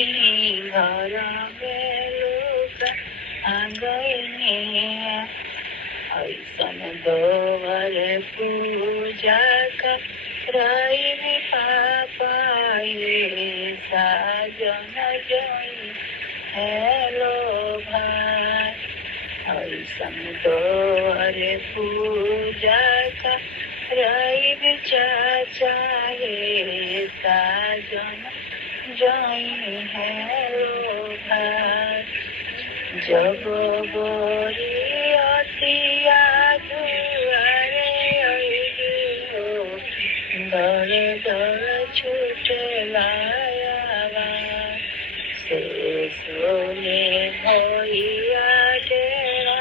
गईनी घर में लुका आ गईनी ऐसन दोवर पूजा का रही भी पापा ये साजन जोई हेलो भाई ऐसन दोवर पूजा का रही भी चाचा ये साजन जोई हेलो भाई जब गोरी अतिया दुआरे अइलियो दौड़े दौड़ छूटे लायावा से सोने भैया डेरा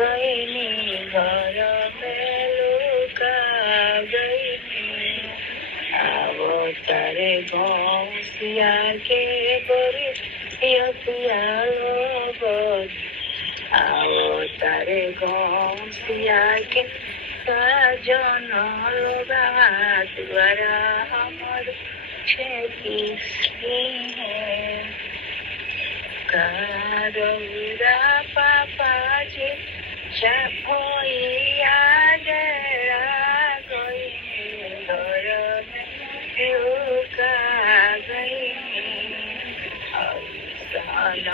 गईनी घर में लुका गईनी आवो तारे घोंसिया के गोरी पियालो आओ तारे घोंसिया के साजन लोगा द्वारा हमर खेती है करौरा पापा जी चापोइया डेरा गईनी घर में लुका गईनी ऐसन